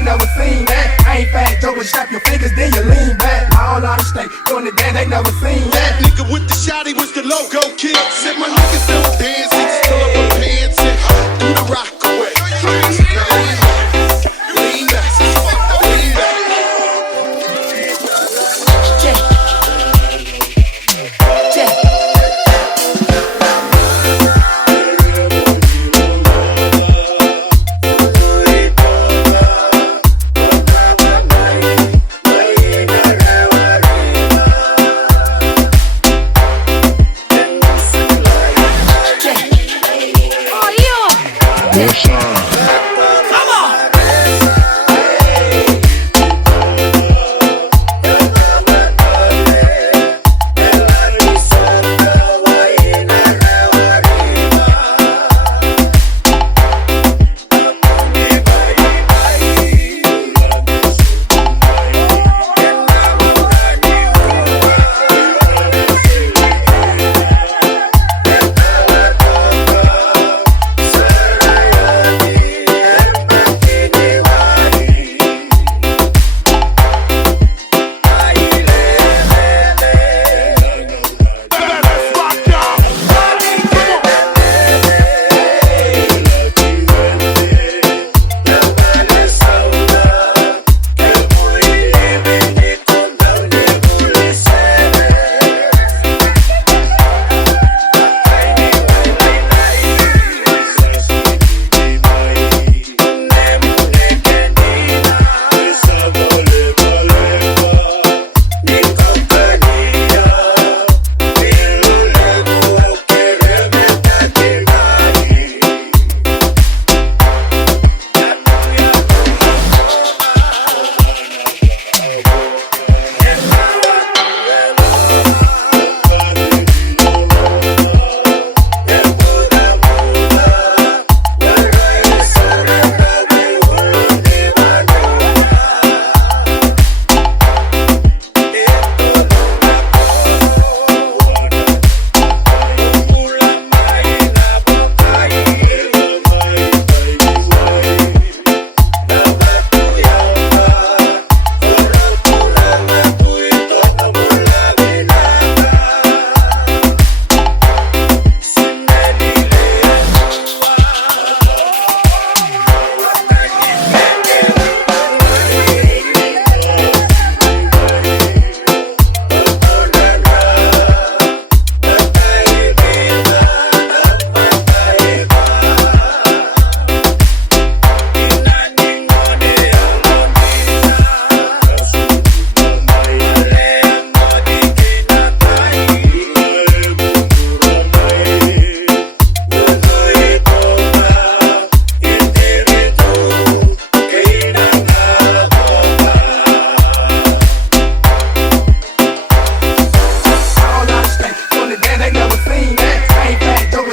they never seen that. I ain't fat, Joe, snap your fingers, then you lean back. All out of state, doing the dance, they never seen that. Nigga with the shotty was the logo kid. Said my niggas don't dance, it's still up my pants and do the rock away. Lean back, lean back. Vosaah.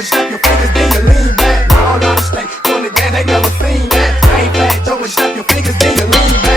Snap your fingers, then you lean back. All out of state, doing the dance, they never seen that. I ain't fat, Joe, snap your fingers, then you lean back.